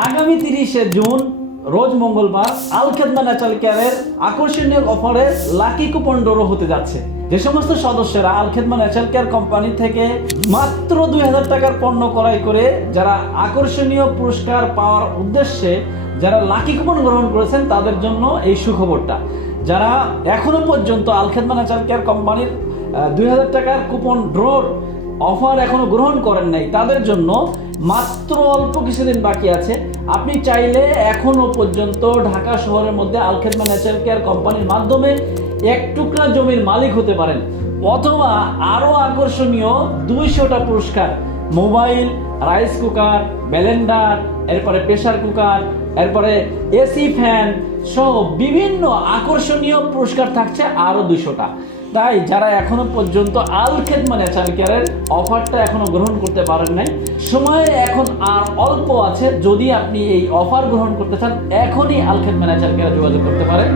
আগামী 30শে জুন রোজ মঙ্গলবার আল খেদমা ন্যাচারাল কেয়ারের আকর্ষণীয় অফারে লাকি কুপন ড্র হতে যাচ্ছে। যে সমস্ত সদস্যরা আল খেদমা ন্যাচারাল কেয়ার কোম্পানি থেকে মাত্র 2000 টাকার পণ্য ক্রয় করে যারা আকর্ষণীয় পুরস্কার পাওয়ার উদ্দেশ্যে যারা লাকি কুপন গ্রহণ করেছেন তাদের জন্য এই সুখবরটা। যারা এখনো পর্যন্ত আল খেদমা ন্যাচারাল কেয়ার কোম্পানির 2000 টাকার কুপন ড্রর অফার এখনো গ্রহণ করেন নাই তাদের জন্য মাত্র অল্প কিছুদিন বাকি আছে। আপনি চাইলে এখনো পর্যন্ত ঢাকা শহরের মধ্যে আল খেদমা ন্যাচারাল কেয়ার কোম্পানির মাধ্যমে এক টুকরা জমির মালিক হতে পারেন, অথবা আরো আকর্ষণীয় 200টা পুরস্কার, মোবাইল, রাইস কুকার, ব্লেন্ডার, এরপরে প্রেসার কুকার, এরপরে এসি ফ্যান সহ বিভিন্ন আকর্ষণীয় পুরস্কার থাকছে আরো 200টা। তাই যারা এখনো পর্যন্ত আল খেদমা ন্যাচারাল কেয়ারের অফারটা এখনো গ্রহণ করতে পারেন নাই, সময় এখন আর অল্প আছে। যদি আপনি এই অফার গ্রহণ করতে চান, এখনই আল খেদমা ন্যাচারাল কেয়ারে যোগাযোগ করতে পারেন।